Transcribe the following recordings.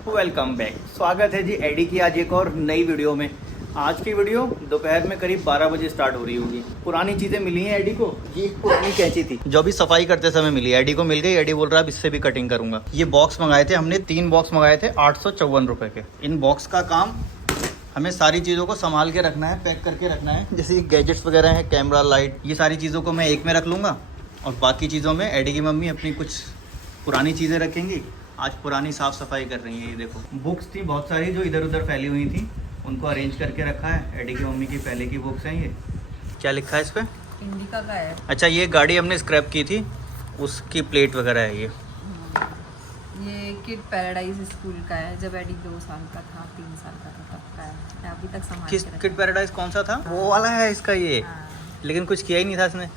Welcome back. स्वागत है जी AD की आज एक और नई वीडियो में। आज की वीडियो दोपहर में करीब 12 बजे स्टार्ट हो रही होगी। पुरानी चीज़ें मिली हैं एडी को। ये एक पुरानी कैंची थी जो भी सफाई करते समय मिली, एडी को मिल गई। एडी बोल रहा है अब इससे भी कटिंग करूंगा। ये बॉक्स मंगाए थे हमने, 3 बॉक्स मंगाए थे 854 रुपए के। इन बॉक्स का काम हमें सारी चीज़ों को संभाल के रखना है, पैक करके रखना है। जैसे गैजेट्स वगैरह हैं, कैमरा, लाइट, ये सारी चीज़ों को मैं एक में रख लूँगा और बाकी चीज़ों में एडी की मम्मी अपनी कुछ पुरानी चीज़ें रखेंगी। आज पुरानी साफ़ सफाई कर रही है। ये देखो बुक्स थी बहुत सारी जो इधर उधर फैली हुई थी, उनको अरेंज करके रखा है। एडी की मम्मी की पहले की बुक्स हैं। ये क्या लिखा है इस पर? इंडिका का है। अच्छा, ये गाड़ी हमने स्क्रैप की थी, उसकी प्लेट वगैरह है। ये किड पैराडाइज स्कूल का है। जब एडी 2 साल का था, 3 साल का था तब का है। अभी तक संभाल किस के रखा किड पैराडाइज कौन सा था? वो वाला है इसका ये। हाँ। लेकिन कुछ किया ही नहीं था इसने।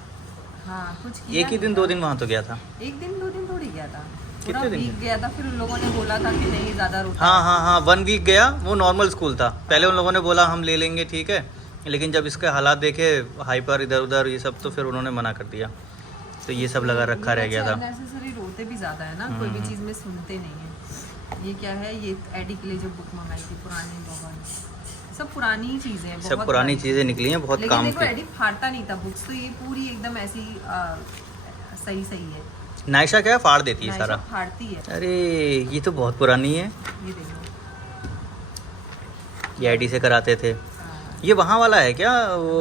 हाँ, कुछ किया एक ही दिन 2 दिन वहाँ तो गया था। एक दिन 2 दिन थोड़ी गया था, पूरा कितने दिन वीक गया था। फिर उन लोगों ने बोला था कि नहीं ज़्यादा रुका। हाँ 1 वीक गया। वो नॉर्मल स्कूल था। पहले उन लोगों ने बोला हम ले लेंगे, ठीक है, लेकिन जब इसके हालात देखे, हाइपर इधर उधर ये सब, तो फिर उन्होंने मना कर दिया। तो ये सब लगा रखा रह गया था। नेसेसरी रोते भी ज़्यादा है ना, कोई भी चीज़ में सुनते नहीं है। ये क्या है? ये एडी के लिए जो बुक मंगाई थी, पुरानी, बहुत सब पुरानी ही चीज़ें हैं। सब पुरानी चीज़ें निकली हैं, बहुत काम देखो की। एडी फाड़ता नहीं था बुक्स, तो ये पूरी एकदम ऐसी सही है। नायशा क्या फाड़ देती है सारा। फाड़ती है। अरे ये तो बहुत पुरानी है। ये देखो, ये एडी से कराते थे। हाँ। ये वहाँ वाला है क्या, वो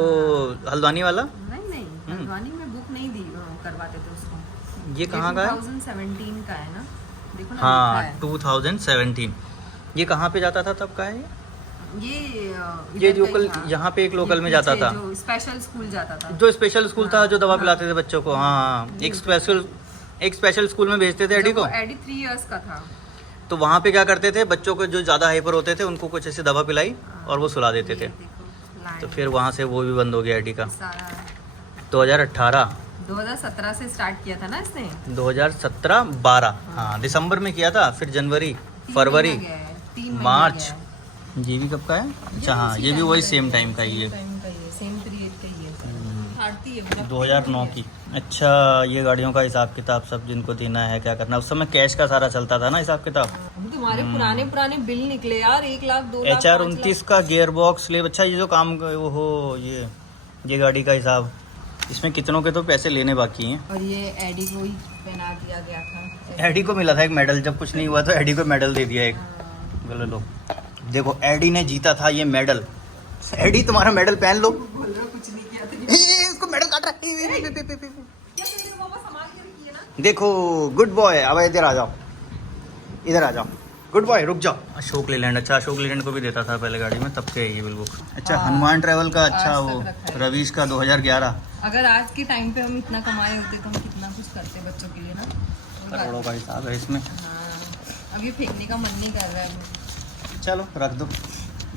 हल्द्वानी वाला? नहीं हल्द्वानी में बुक नहीं दी, करवाते थे उसको। ये कहाँ का है? 2017 का है ना, देखो ना। हाँ 2017। ये कहाँ पे जाता था तब का है? ये लोकल, यहाँ पे एक लोकल में जाता था, जो स्पेशल स्कूल जाता था। जो स्पेशल स्कूल था, जो दवा हाँ। पिलाते थे बच्चों को। हाँ, एक स्पेशल स्कूल में भेजते थे एडी को। एडी 3 इयर्स का था। तो वहाँ पे क्या करते थे, बच्चों को जो ज़्यादा हाइपर होते थे उनको कुछ ऐसी दवा पिलाई और वो सुला देते थे। तो फिर वहाँ से वो भी बंद हो गया एडी का। 2017 से स्टार्ट किया था ना इसने। 2017-12 हाँ, दिसंबर में किया था। फिर जनवरी, फरवरी, मार्च। ये भी कब का है? अच्छा हाँ, ये भी वही सेम टाइम का ही है। सेम पीरियड का ही है। 2009 की। अच्छा, ये गाड़ियों का हिसाब किताब सब जिनको देना है, क्या करना। उस समय कैश का सारा चलता था ना हिसाब किताब। तुम्हारे पुराने बिल निकले यार, 1 लाख 2 लाख। HR 29 का गियर बॉक्स स्लेब। अच्छा, ये जो काम वो हो, ये गाड़ी का हिसाब, इसमें कितनों के तो पैसे लेने बाकी हैं। और ये एडी को ही पहना दिया गया था। एडी को मिला था एक मेडल, जब कुछ नहीं हुआ तो एडी को मेडल दे दिया एक। बोलो लो, देखो एडी ने जीता था ये मेडल। एडी तुम्हारा मेडल पहन लो। कुछ नहीं किया था। इसको मेडल काट रहा है। क्या कहते हैं, पापा संभाल के रखिए ना। देखो गुड बॉय। अब इधर आ जाओ, इधर आ जाओ। गुड बॉय, रुक जाओ। अशोक लेलैंड। अच्छा, अशोक लेलैंड को भी देता था पहले गाड़ी में, तब के ये बिल बुक। अच्छा, हनुमान ट्रैवल का। अच्छा, वो रवीश का 2011। अगर आज के टाइम पे हम इतना कमाए होते तो हम कितना कुछ करते बच्चों के लिए ना। करोड़ों का हिसाब है इसमें। हाँ, अब ये फेंकने का मन नहीं कर रहा है। चलो रख दो।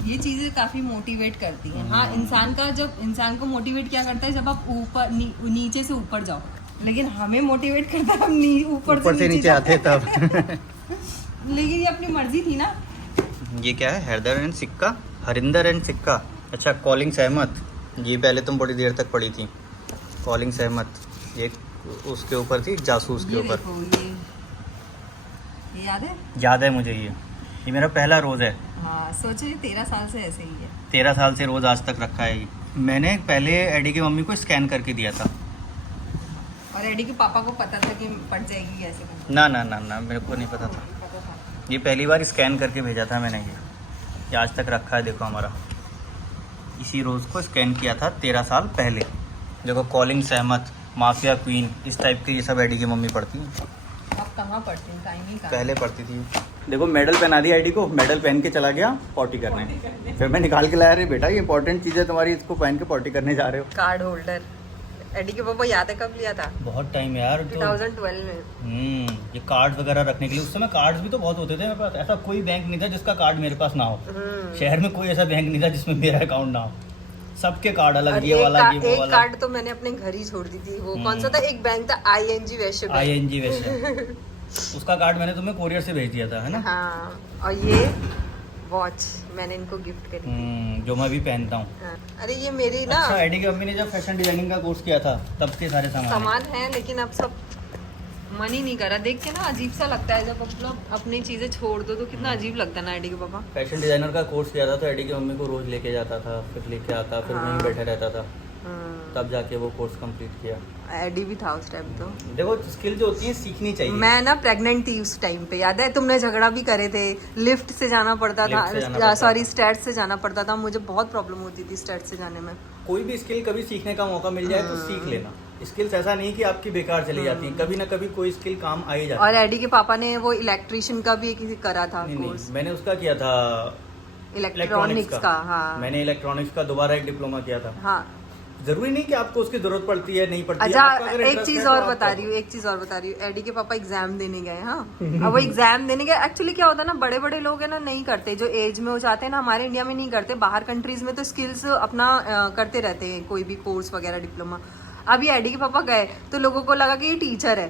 ये चीज़ें काफ़ी मोटिवेट करती हैं। हाँ, इंसान को मोटिवेट क्या करता है, जब आप ऊपर नीचे से ऊपर जाओ। लेकिन हमें मोटिवेट करता है हम ऊपर से नीचे आते तब। लेकिन ये अपनी मर्जी थी ना। ये क्या है? हरिंदर एंड सिक्का। अच्छा, कॉलिंग सहमत। ये पहले तुम बड़ी देर तक पढ़ी थी। कॉलिंग सहमत, ये उसके ऊपर थी, जासूस के ऊपर। ये याद है मुझे। ये मेरा पहला रोज़ है। हाँ, सोचो, ये 13 साल से ऐसे ही है। 13 साल से रोज़ आज तक रखा है ये। मैंने पहले एडी की मम्मी को स्कैन करके दिया था। और एडी के पापा को पता था कि पड़ जाएगी कैसे। ना, मेरे को नहीं पता था। ये पहली बार स्कैन करके भेजा था मैंने। ये आज तक रखा है। देखो हमारा इसी रोज़ को स्कैन किया था 13 साल पहले। देखो, कॉलिंग सहमत, माफिया क्वीन, इस टाइप के ये सब एडी की मम्मी पढ़ती हैं। आप कहाँ पढ़ती हैं? टाइम ही कहाँ। पहले पढ़ती थी। देखो, मेडल पहना दिया एडी को। मेडल पहन के चला गया पॉटी करने। फिर मैं निकाल के लाया, अरे बेटा ये इंपॉर्टेंट चीज़ है तुम्हारी, इसको पहन के पॉटी करने जा रहे हो। कार्ड होल्डर एडी के पापा याद है कब लिया था? बहुत टाइम यार। 2012 में। ये कार्ड वगैरह रखने के लिए। उस समय कार्ड्स भी तो बहुत होते थे मेरे पास। ऐसा कोई बैंक नहीं था जिसका कार्ड मेरे पास ना हो। शहर में कोई ऐसा बैंक नहीं था जिसमें मेरा अकाउंट ना हो। सबके कार्ड अलग, ये वाला, ये वो वाला। कार्ड तो मैंने अपने घर ही छोड़ दी थी। वो कौन सा था? एक बैंक था, ING वैश्य। ING वैश्य। उसका कार्ड मैंने तुम्हें कोरियर से भेज दिया था, है ना? हाँ, और ये वॉच मैंने इनको गिफ्ट करी थी। जो मैं भी पहनता हूँ। हाँ। अरे ये मेरी ना। अच्छा, एडी की मम्मी ने जब फैशन डिजाइनिंग का कोर्स किया था तब के सारे सामान है, लेकिन अब सब मन ही नहीं करा, देख के ना अजीब सा लगता है जब मतलब अपनी चीजें छोड़ दो तो कितना अजीब लगता है ना एडी के पापा। फैशन डिजाइनर का कोर्स किया था तो एडी की मम्मी को रोज लेके जाता था, फिर लेके आता, फिर वहीं बैठे रहता था, तब जाके वो कोर्स कंप्लीट किया। एडी भी था उस टाइम तो। देखो स्किल जो होती है सीखनी चाहिए। मैं ना प्रेग्नेंट थी उस टाइम पे, याद है तुमने झगड़ा भी करे थे, लिफ्ट से जाना पड़ता था, सॉरी स्टेट से जाना पड़ता था, मुझे बहुत प्रॉब्लम होती थी स्टेट से जाने में। कोई भी स्किल कभी सीखने का मौका मिल जाए तो सीख लेना। स्किल्स ऐसा नहीं कि आपकी बेकार चली जाती है, कभी ना कभी कोई स्किल काम आ ही जाती है। और एडी के पापा ने वो इलेक्ट्रिशियन का भी एक करा था कोर्स। मैंने उसका किया था इलेक्ट्रॉनिक्स का। हाँ मैंने इलेक्ट्रॉनिक्स का दोबारा एक डिप्लोमा किया था। हाँ जरूरी नहीं कि आपको उसकी जरूरत पड़ती है, नहीं पड़ती है। अच्छा आपका अगर एक interest चीज है तो और आप बता करो। रही हूँ, एक चीज और बता रही हूँ, एडी के पापा एग्जाम देने गए। हाँ अब वो एग्जाम देने गए, एक्चुअली क्या होता है ना, बड़े बड़े लोग है ना नहीं करते, जो एज में हो जाते हैं ना, हमारे इंडिया में नहीं करते, बाहर कंट्रीज में तो स्किल्स अपना करते रहते हैं, कोई भी कोर्स वगैरह डिप्लोमा। अब ये एडी के पापा गए तो लोगों को लगा कि ये टीचर है,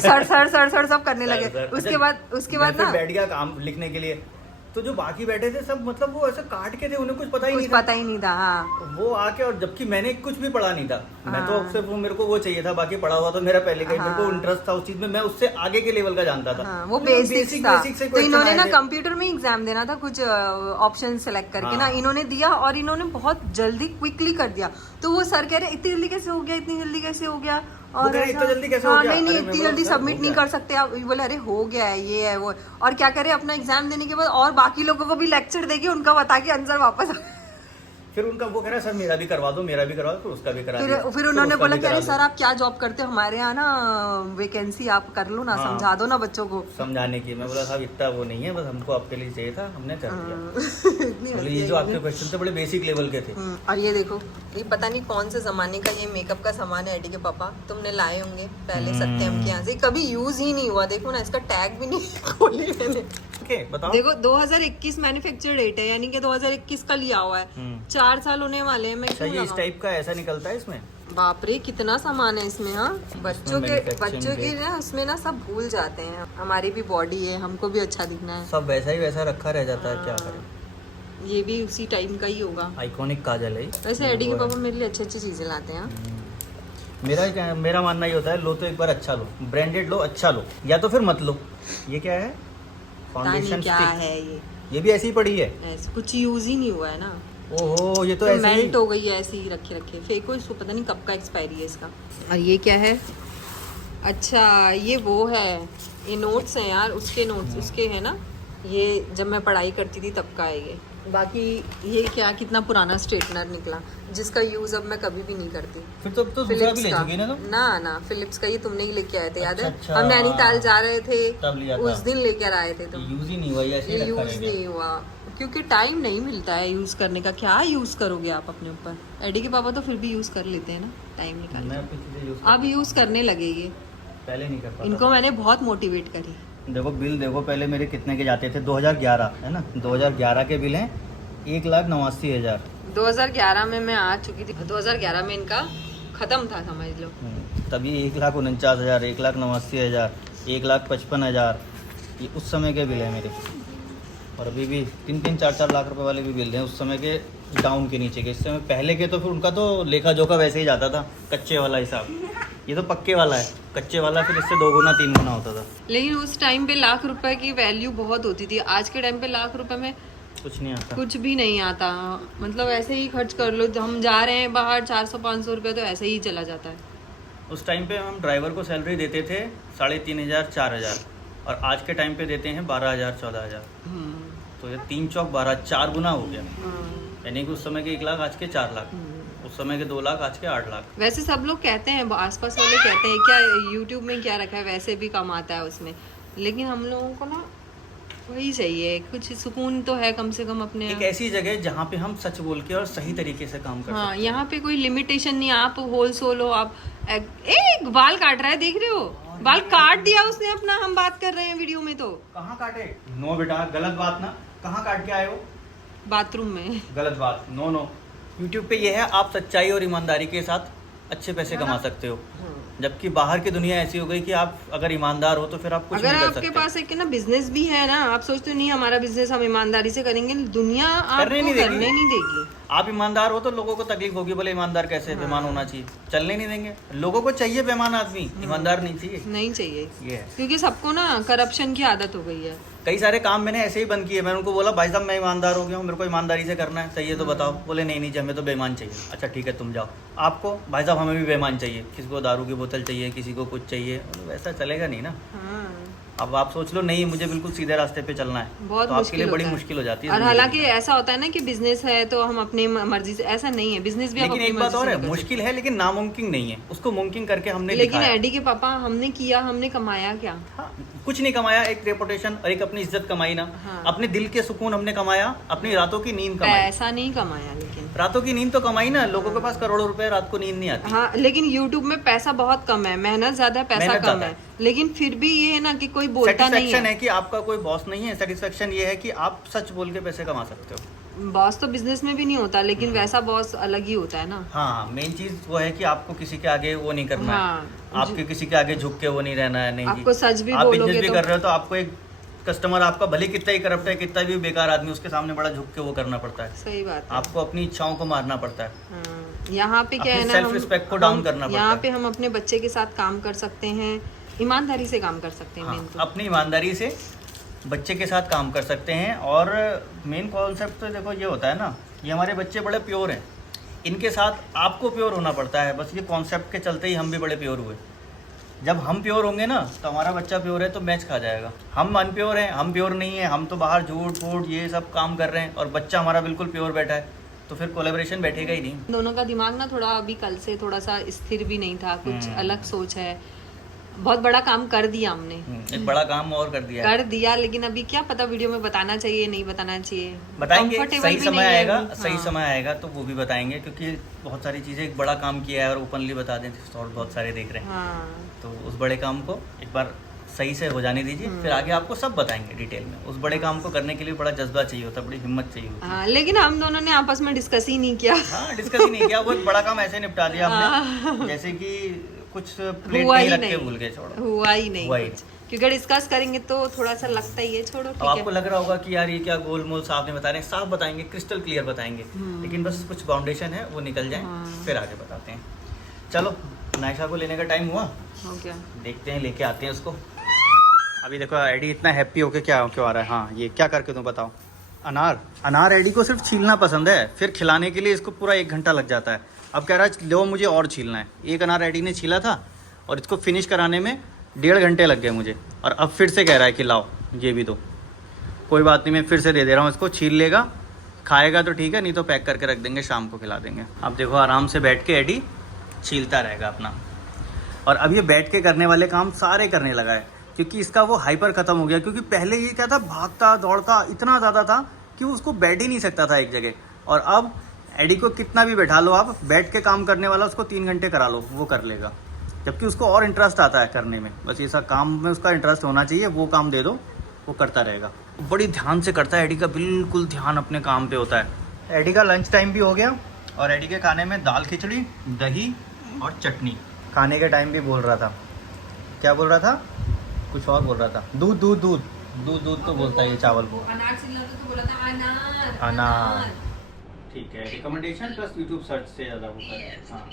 सर सब करने लगे। उसके बाद ना बैठ गया काम लिखने के लिए, तो जो बाकी बैठे थे सब मतलब वो ऐसे काट के थे, उन्हें कुछ पता ही नहीं था। पता ही नहीं था। हाँ वो आके, और जबकि मैंने कुछ भी पढ़ा नहीं था, मैं तो सिर्फ मेरे को वो चाहिए था, बाकी पढ़ा हुआ तो मेरा पहले का ही, मेरे को इंटरेस्ट था उस चीज में, मैं उससे आगे के लेवल का जानता था। वो बेसिक था। से तो इन्होंने ना कंप्यूटर में एग्जाम देना था, कुछ ऑप्शन सेलेक्ट करके ना इन्होंने दिया, और इन्होंने बहुत जल्दी क्विकली कर दिया। तो वो सर कह रहे इतनी जल्दी कैसे हो गया, इतनी जल्दी कैसे हो गया, और इतना जल्दी कैसे हो गया? नहीं अरे इतनी जल्दी सबमिट नहीं कर सकते आप। बोले अरे हो गया है, ये है वो है। और क्या करे, अपना एग्जाम देने के बाद और बाकी लोगों को भी लेक्चर देके उनका बता के आंसर वापस फिर उनका वो कह रहा है सर मेरा भी करवा दो, मेरा भी करवा दो, फिर उसका भी करा दिया। फिर उन्होंने बोला कि अरे सर आप क्या जॉब करते हो, हमारे यहाँ ना वैकेंसी आप कर लो ना, समझा दो ना बच्चों को। समझाने की मैं बोला साहब इतना वो नहीं है, बस हमको आपके लिए चाहिए था, हमने कर दिया। बोले ये जो आपके क्वेश्चन थे बड़े बेसिक लेवल के थे। और ये देखो, ये पता नहीं कौन से जमाने का ये मेकअप का सामान है एडी के पापा, तुमने लाए होंगे पहले सत्यम के यहाँ से, कभी यूज ही नहीं हुआ। देखो ना इसका टैग भी नहीं खोली मैंने। बताओ। देखो 2021 मैन्युफैक्चर डेट है, यानी कि 2021 का लिया हुआ है, 4 साल होने वाले हैं। मैं क्यों इस टाइप का ऐसा निकलता है इसमें। बाप रे कितना सामान है इसमें। हाँ बच्चों के ना उसमें ना सब भूल जाते हैं। हमारी भी बॉडी है, हमको भी अच्छा दिखना है, सब वैसा ही वैसा रखा रह जाता है, क्या करें। ये भी उसी टाइम का ही होगा। आइकॉनिक काजल है। वैसे एडी के पापा मेरे लिए अच्छी अच्छी चीजें लाते हैं। मेरा मानना ये होता है, लो तो एक बार अच्छा लो, ब्रांडेड लो, अच्छा लो, या तो फिर मत लो। ये क्या है, फाउंडेशन क्या है ये भी ऐसी ही पड़ी है, कुछ यूज ही नहीं हुआ है ना। ओहो ये तो ऐसे ही मेल्ट हो गई है, ऐसे ही रखे फेंको इसको, पता नहीं कब का एक्सपायरी है इसका। और ये क्या है, अच्छा ये वो है, ये नोट्स हैं यार, उसके नोट्स उसके है ना, ये जब मैं पढ़ाई करती थी तब का है ये। बाकी ये क्या, कितना पुराना स्ट्रेटनर निकला जिसका यूज अब मैं कभी भी नहीं करती। फिर तो दूसरा भी ले चुकी ना तुम? ना फिलिप्स का, ये तुमने ही लेके आए थे, याद है? अच्छा, हम नैनीताल जा रहे थे तब लिया था। उस दिन लेकर आए थे तुम। यूज ही नहीं हुआ, ऐसे ही रखा यूज रह गया। नहीं हुआ क्योंकि टाइम नहीं मिलता है यूज करने का। क्या यूज करोगे आप अपने ऊपर? एडी के पापा तो फिर भी यूज कर लेते हैं ना, टाइम निकाल मैं अपनी चीजें यूज अब यूज करने लगे ये। पहले नहीं कर पाता। इनको मैंने बहुत मोटिवेट करी। देखो बिल देखो, पहले मेरे कितने के जाते थे, 2011 है ना, 2011 के बिल हैं 1,89,000। 2011 में मैं आ चुकी थी, 2011 में इनका खत्म था समझ लो। तभी 1,49,000, 1,89,000, 1,55,000 ये उस समय के बिल है मेरे। और अभी भी 3-3, 4-4 लाख रुपए वाले भी बिल हैं उस समय के, डाउन के नीचे के। इस समय पहले के तो फिर उनका तो लेखा जोखा वैसे ही जाता था, कच्चे वाला हिसाब। ये तो पक्के वाला है, कच्चे वाला फिर इससे 2 गुना 3 गुना होता था। लेकिन उस टाइम पे लाख रुपए की वैल्यू बहुत होती थी, आज के टाइम पे लाख रुपए में कुछ नहीं आता, कुछ भी नहीं आता। मतलब ऐसे ही खर्च कर लो, हम जा रहे हैं बाहर 400-500 रुपये तो ऐसे ही चला जाता है। उस टाइम पे हम ड्राइवर को सैलरी देते थे 3,500 4,000, और आज के टाइम पे देते हैं 12,000 14,000। तो ये 3 चौक 12, 4 गुना हो गया। यानी कि उस समय के 1 लाख, आज के 4 लाख, उस समय के 2 लाख, आज के 8 लाख। वैसे सब लोग कहते हैं, आसपास वाले कहते हैं क्या यूट्यूब में क्या रखा है, वैसे भी कम आता है उसमें। लेकिन हम लोगों को ना वही चाहिए, कुछ सुकून तो है कम से कम अपने। एक ऐसी जगह जहाँ पे हम सच बोल के और सही तरीके से काम कर सकते हैं। यहाँ पे कोई लिमिटेशन नहीं, आप होल सोल हो। आप एक बाल काट रहा है, देख रहे हो? बाल काट दिया उसने अपना, हम बात कर रहे हैं वीडियो में। तो कहाँ काटे? नो बेटा, गलत बात ना। कहाँ काट के आए हो? बाथरूम में। गलत बात, नो। यूट्यूब पे ये है, आप सच्चाई और ईमानदारी के साथ अच्छे पैसे कमा सकते हो। जबकि बाहर की दुनिया ऐसी हो गई कि आप अगर ईमानदार हो तो फिर आप कुछ अगर नहीं कर आपके सकते। पास एक ना बिजनेस भी है ना, आप सोचते हो नहीं हमारा बिजनेस हम ईमानदारी से करेंगे, दुनिया करने आपको नहीं देगी। करने नहीं देगी। आप ईमानदार हो तो लोगों को तकलीफ होगी, बोले ईमानदार कैसे, बेईमान होना चाहिए, चलने नहीं देंगे। लोगों को चाहिए बेईमान आदमी, ईमानदार नहीं चाहिए। नहीं चाहिए, ये है। क्योंकि सबको ना करप्शन की आदत हो गई है। कई सारे काम मैंने ऐसे ही बंद किए। मैंने उनको बोला भाई साहब मैं ईमानदार हो गया हूँ, मेरे को ईमानदारी से करना है, सही है तो बताओ। बोले नहीं नहीं हमें तो बेईमान चाहिए। अच्छा ठीक है तुम जाओ। आपको भाई साहब हमें भी बेईमान चाहिए, किसी को दारू की बोतल चाहिए, किसी को कुछ चाहिए, वैसा चलेगा नहीं ना। हाँ, अब आप सोच लो नहीं मुझे बिल्कुल सीधे रास्ते पे चलना है, बहुत तो आपके लिए मुश्किल बड़ी होता है। मुश्किल हो जाती है। और जिंदगी हालांकि में। ऐसा होता है ना कि बिजनेस है तो हम अपनी मर्जी से, ऐसा नहीं है, बिजनेस भी आप लेकिन अपनी एक बात मर्जी और से है, नहीं कर मुश्किल है लेकिन नामुमकिन नहीं है, उसको मुमकिन करके हमने सकते। लेकिन दिखाया। एडी के पापा हमने किया, हमने कमाया क्या? हाँ, कुछ नहीं कमाया, एक रेपुटेशन और एक अपनी इज्जत कमाई ना। हाँ। अपने दिल के सुकून हमने कमाया, अपनी रातों की नींद कमाई। पैसा नहीं कमाया लेकिन। रातों की नींद तो कमाई ना, लोगों के पास करोड़ों रुपए, रात को नींद नहीं आती। हाँ, लेकिन YouTube में पैसा बहुत कम है, मेहनत ज्यादा है, पैसा मेहनत कम ज्यादा है। लेकिन फिर भी ये है ना कि कोई बोलता नहीं सेटिस्फेक्शन है। है कि आपका कोई बॉस नहीं है, सेटिस्फेक्शन ये है कि आप सच बोल के पैसे कमा सकते हो। बॉस तो बिजनेस में भी नहीं होता, लेकिन वैसा बॉस अलग ही होता है ना। हाँ, मेन चीज वो है कि आपको किसी के आगे वो नहीं करना हाँ, है, आपके किसी के आगे झुक के वो नहीं रहना है। नहीं आपको जी, सच भी आप बोलोगे बिजनेस भी तो- कर रहे हो तो आपको एक कस्टमर आपका भले कितना ही करप्ट है, कितना भी बेकार आदमी, उसके सामने बड़ा झुक के वो करना पड़ता है। सही बात है। आपको अपनी इच्छाओं को मारना पड़ता है। हाँ, यहाँ पे क्या है अपनी ना, self respect को down करना पड़ता यहाँ है। पे हम अपने बच्चे के साथ काम कर सकते हैं, ईमानदारी से काम कर सकते हैं। हाँ, मेन तो अपनी ईमानदारी से बच्चे के साथ काम कर सकते हैं। और मेन कॉन्सेप्ट तो देखो ये होता है ना, ये हमारे बच्चे बड़े प्योर हैं, इनके साथ आपको प्योर होना पड़ता है। बस ये कॉन्सेप्ट के चलते ही हम भी बड़े प्योर हुए। जब हम प्योर होंगे ना तो हमारा बच्चा प्योर है तो मैच खा जाएगा। हम अनप्योर हैं, हम प्योर नहीं है, हम तो बाहर झूठ फूट ये सब काम कर रहे हैं, और बच्चा हमारा बिल्कुल प्योर बैठा है, तो फिर कोलेब्रेशन बैठेगा ही नहीं। दोनों का दिमाग ना थोड़ा अभी कल से थोड़ा सा स्थिर भी नहीं था, कुछ अलग सोच है। बहुत बड़ा काम कर दिया हमने, एक बड़ा काम और कर दिया है। कर दिया, लेकिन अभी क्या पता वीडियो में बताना चाहिए नहीं बताना चाहिए, बताएंगे, Comfortable सही भी समय नहीं है आएगा, अभी। सही हाँ। समय आएगा तो वो भी बताएंगे, क्योंकि बहुत सारी चीज़ें, एक बड़ा काम किया है और ओपनली बता दें तो बहुत सारे देख रहे हैं। हाँ, तो उस बड़े काम को एक बार सही से हो जाने दीजिए, फिर आगे आपको सब बताएंगे डिटेल में। उस बड़े काम को करने के लिए बड़ा जज्बा चाहिए होता है, बड़ी हिम्मत चाहिए होती है। हाँ, लेकिन हम दोनों ने आपस में डिस्कस ही नहीं किया। हाँ, डिस्कस ही नहीं किया, वो एक बड़ा काम ऐसे निपटा दिया हमने, जैसे कि कुछ प्लेट हुआ नहीं ही रख के नहीं, भूल गए, छोड़ो। हुआ ही नहीं हुआ ही कुछ, क्योंकि डिस्कस करेंगे तो थोड़ा सा लगता ही है, छोड़ो अब ठीक आपको है। लग रहा होगा कि यार ये क्या गोल मोल साफ नहीं बता रहे हैं, साफ बताएंगे, क्रिस्टल क्लियर बताएंगे, लेकिन बस कुछ बाउंडेशन है वो निकल जाए, फिर आगे बताते हैं। चलो, नायशा को लेने का टाइम हुआ, हो गया। देखते हैं, लेके आते हैं उसको। अभी देखो एडी इतना हैप्पी होके क्या क्यों आ रहा है। हाँ, ये क्या करके तुम बताओ। अनार एडी को सिर्फ छीलना पसंद है, फिर खिलाने के लिए इसको पूरा 1 घंटा लग जाता है। अब कह रहा है लो मुझे और छीलना है। एक अनार एडी ने छीला था और इसको फिनिश कराने में 1.5 घंटे लग गए मुझे, और अब फिर से कह रहा है कि लाओ ये भी दो। कोई बात नहीं, मैं फिर से दे दे रहा हूँ इसको, छील लेगा, खाएगा तो ठीक है, नहीं तो पैक करके रख देंगे, शाम को खिला देंगे। अब देखो आराम से बैठ के एडी छीलता रहेगा अपना। और अब ये बैठ के करने वाले काम सारे करने लगा है, क्योंकि इसका वो हाइपर ख़त्म हो गया। क्योंकि पहले ये क्या था, भागता दौड़ता इतना ज़्यादा था कि उसको बैठ ही नहीं सकता था एक जगह। और अब एडी को कितना भी बैठा लो आप, बैठ के काम करने वाला उसको 3 घंटे करा लो वो कर लेगा, जबकि उसको और इंटरेस्ट आता है करने में। बस ये सब काम में उसका इंटरेस्ट होना चाहिए, वो काम दे दो वो करता रहेगा। बड़ी ध्यान से करता है एडी का, बिल्कुल ध्यान अपने काम पे होता है। एडी का लंच टाइम भी हो गया, और एडी के खाने में दाल खिचड़ी, दही और चटनी। खाने के टाइम भी बोल रहा था, क्या बोल रहा था, कुछ और बोल रहा था, दूध दूध दूध दूध दूध तो बोलता है ये चावल को। अनार छिलना तो बोला था अनार अनार, ठीक है, रिकमेंडेशन प्लस यूट्यूब सर्च से ज़्यादा होता है। हाँ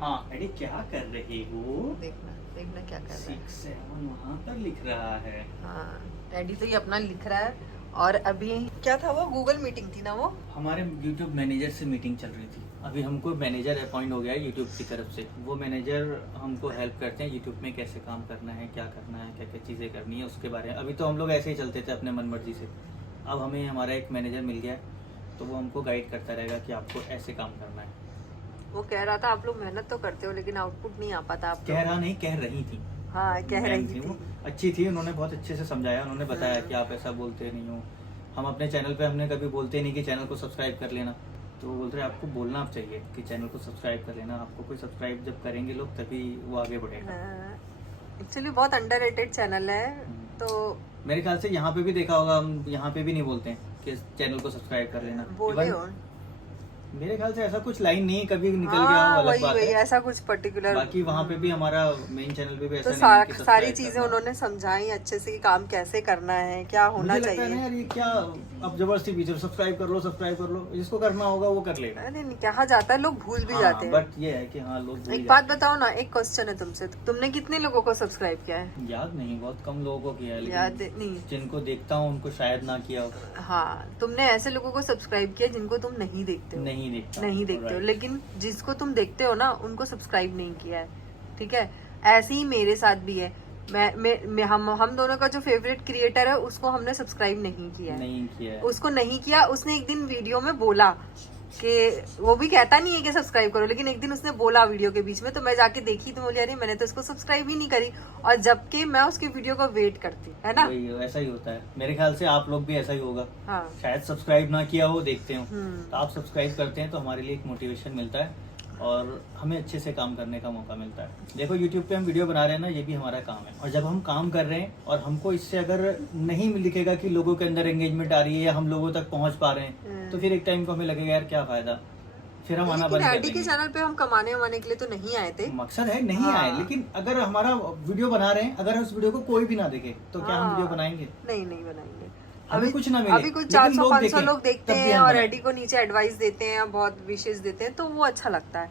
हाँ, एडी क्या कर रही हो, देखना देखना क्या कर रहा है। 6-7 वहाँ पर लिख रहा है। हाँ, एडी तो ये अपना लिख रहा है। और अभी क्या था वो, गूगल मीटिंग थी ना वो, हमारे यूट्यूब मैनेजर से मीटिंग चल रही थी। अभी हमको मैनेजर अपॉइंट हो गया है यूट्यूब की तरफ से। वो मैनेजर हमको हेल्प करते हैं यूट्यूब में कैसे काम करना है, क्या करना है, क्या क्या चीज़ें करनी है उसके बारे में। अभी तो हम लोग ऐसे ही चलते थे अपने मन मर्जी से, अब हमें हमारा एक मैनेजर मिल गया है, तो वो हमको गाइड करता रहेगा कि आपको ऐसे काम करना है। वो कह रहा था आप लोग मेहनत तो करते हो लेकिन आउटपुट नहीं आ पाता आप कह रहा नहीं, कह रही थी। हाँ, कह मैम रही थी थी। वो, अच्छी थी, उन्होंने बहुत अच्छे से समझाया। उन्होंने बताया कि आप ऐसा बोलते नहीं हो, हम अपने चैनल पे हमने कभी बोलते नहीं कि चैनल को सब्सक्राइब कर लेना। तो वो बोल रहे आपको बोलना चाहिए कि चैनल को सब्सक्राइब कर लेना, आपको कोई सब्सक्राइब जब करेंगे लोग तभी वो आगे बढ़ेगा। एक्चुअली बहुत अंडररेटेड चैनल है, तो मेरे ख्याल से यहाँ पे भी देखा होगा, हम यहाँ पे भी नहीं बोलते हैं कि चैनल को सब्सक्राइब कर लेना। बोले Even हो मेरे ख्याल से ऐसा कुछ लाइन नहीं है, कभी निकल गया हो अलग बात वही है। ऐसा कुछ पर्टिकुलर। बाकी वहाँ पे भी हमारा मेन चैनल पे भी ऐसा तो नहीं है कि सारी subscribe चीजें करना। उन्होंने समझाई अच्छे से कि काम कैसे करना है, क्या होना मुझे लगता है ना चाहिए। यार, ये क्या अब जबरदस्ती पीछे सब्सक्राइब कर लो, जिसको करना होगा वो कर लेगा। अरे नहीं, कहा जाता है, लोग भूल भी जाते हैं। बट ये है कि हाँ लोग भूल एक बात बताओ ना, एक क्वेश्चन है तुमसे, तुमने कितने लोगों को सब्सक्राइब किया है? जाते हैं। याद नहीं, बहुत कम लोगों को किया है, याद लेकिन नहीं। जिनको देखता हूँ उनको शायद ना किया हो। हाँ, तुमने ऐसे लोगों को सब्सक्राइब किया जिनको तुम नहीं देखते हो। नहीं देखता हो, Right. लेकिन जिसको तुम देखते हो ना उनको सब्सक्राइब नहीं किया है। ठीक है, ऐसे ही मेरे साथ भी है। हम दोनों का जो फेवरेट क्रिएटर है उसको हमने सब्सक्राइब नहीं किया है। नहीं किया है। उसको नहीं किया। उसने एक दिन वीडियो में बोला कि वो भी कहता नहीं है कि सब्सक्राइब करो, लेकिन एक दिन उसने बोला वीडियो के बीच में, तो मैं जाके देखी तो बोली अरे मैंने तो इसको सब्सक्राइब ही नहीं करी, और जबकि मैं उसकी वीडियो को वेट करती है ना। वही, ऐसा ही होता है। मेरे ख्याल से आप लोग भी ऐसा ही होगा। हाँ। शायद सब्सक्राइब ना किया हो, देखते हो हम्म। तो आप सब्सक्राइब करते हैं तो हमारे लिए एक मोटिवेशन मिलता है और हमें अच्छे से काम करने का मौका मिलता है। देखो यूट्यूब पे हम वीडियो बना रहे हैं ना, ये भी हमारा काम है। और जब हम काम कर रहे हैं और हमको इससे अगर नहीं दिखेगा कि लोगों के अंदर एंगेजमेंट आ रही है या हम लोगों तक पहुंच पा रहे हैं, तो फिर एक टाइम को हमें लगेगा यार क्या फायदा, फिर हम आना बंद कर एडी के देंगे। चैनल पे हम कमाने के लिए तो नहीं आए थे। मकसद है नहीं हाँ। आए, लेकिन अगर हमारा वीडियो बना रहे हैं, अगर उस वीडियो को कोई भी ना देखे तो क्या हम हाँ। वीडियो बनाएंगे? नहीं बनाएंगे। अभी कुछ ना मिले, अभी कुछ लेकिन 400-500 देखें, लोग देखते तब भी हैं हम और बनाएं। एडी को नीचे एडवाइस देते हैं, बहुत विशेष देते हैं, तो वो अच्छा लगता है।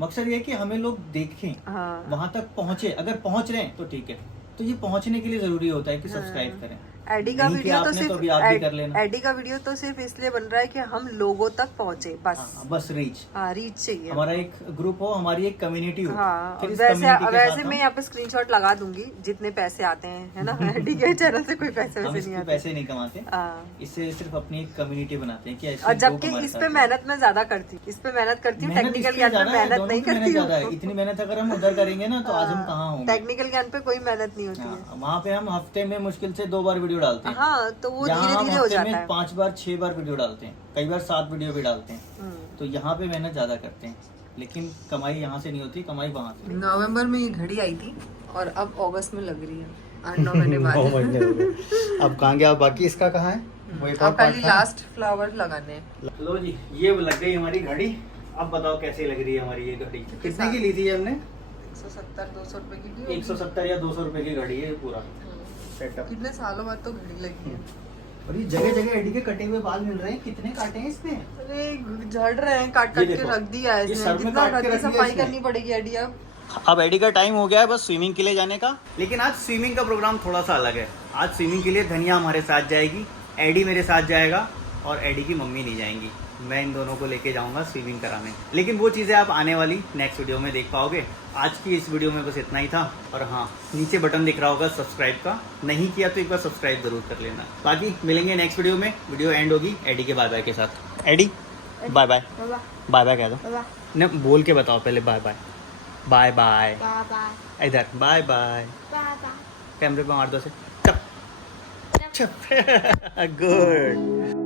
मकसद ये है कि हमें लोग देखें, हाँ। वहां तक पहुंचे। अगर पहुंच रहे हैं तो ठीक है, तो ये पहुंचने के लिए जरूरी होता है कि सब्सक्राइब करें। एडी का नहीं वीडियो किया तो आपने तो अभी आप भी कर सिर्फ लेना। एडी का वीडियो तो सिर्फ इसलिए बन रहा है कि हम लोगों तक पहुंचे, बस। हाँ, बस रीच, रीच चाहिए। हमारा एक ग्रुप हो, हमारी एक कम्युनिटी हो। हाँ, फिर इस वैसे community के वैसे साथ मैं हम- यहाँ पे स्क्रीनशॉट लगा दूंगी जितने पैसे आते हैं, है ना। एडी के चैनल से कोई पैसे हम वैसे इसके नहीं आते। पैसे नहीं कमाते, हाँ। इससे सिर्फ अपनी एक कम्युनिटी बनाते हैं कि ऐसे और लोग जबकि हमारे इस साथ पे हैं। मेहनत मैं ज्यादा करती हूँ, इस पे मेहनत करती हूँ, मेहनत टेक्निकल इसलिए ज्ञान ज्यादा पे है, मेहनत दोनों नहीं की मेहनत करती ज्यादा है। हूँ। इतनी मेहनत अगर हम उधर करेंगे ना तो आज हम कहाँ होंगे। टेक्निकल ज्ञान पे कोई मेहनत नहीं होती है। हाँ, वहाँ पे हम हफ्ते में मुश्किल से 2 बार वीडियो डालते हैं। हाँ, तो वो जहाँ धीरे हम धीरे हो हफ्ते जाता में है। 5 बार 6 बार वीडियो डालते हैं, कई बार 7 वीडियो भी डालते हैं। हम्म। तो यहाँ पे मेहनत ज्यादा करते हैं, लेकिन कमाई यहाँ से नहीं होती, कमाई वहाँ से। नवंबर में ये घड़ी आई थी और अब अगस्त में लग रही है, 8-9 महीने बाद। 9 महीने हो गए। अब कहाँ गया, बाकी इसका कहाँ है? वो एक और अब खाली part था। लास्ट फ्लावर लगाने हैं। लो जी, ये लग गई हमारी घड़ी। अब बताओ कैसी लग रही है हमारी ये घड़ी? कितने की ली थी ये हमने? 170-200 रुपए की ली होगी। 170 या 200 रुपए की घड़ी है पूरा सेटअप। कितने सालों बाद तो घड़ी लगी है। और ये जगह जगह एडी के कटे हुए बाल मिल रहे हैं। कितने काटे हैं इसने? अरे झड़ रहे हैं, काट ये काट के देखो, रख दिया है ये इसने। सर में कितना काट के घर की रख दिया सफाई इसने। करनी पड़ेगी एडी अब एडी का टाइम हो गया है बस स्विमिंग के लिए जाने का। लेकिन आज स्विमिंग का प्रोग्राम थोड़ा सा अलग है। आज स्विमिंग के लिए धनिया हमारे साथ जाएगी, एडी मेरे साथ जाएगा और एडी की मम्मी नहीं जाएंगी। मैं इन दोनों को लेके जाऊंगा स्विमिंग कराने। लेकिन वो चीज़ें आप आने वाली नेक्स्ट वीडियो में देख पाओगे। आज की इस वीडियो में बस इतना ही था। और हाँ, नीचे बटन दिख रहा होगा सब्सक्राइब का, नहीं किया तो एक बार सब्सक्राइब जरूर कर लेना। बाकी मिलेंगे नेक्स्ट वीडियो में। वीडियो एंड होगी एडी के बाय बाय के साथ। एडी बाय बाय, बाय बाय कह दो। न बोल के बताओ पहले बाय बाय। बाय बाय इधर, बाय बाय कैमरे पे मार दो से। चप चप गुड।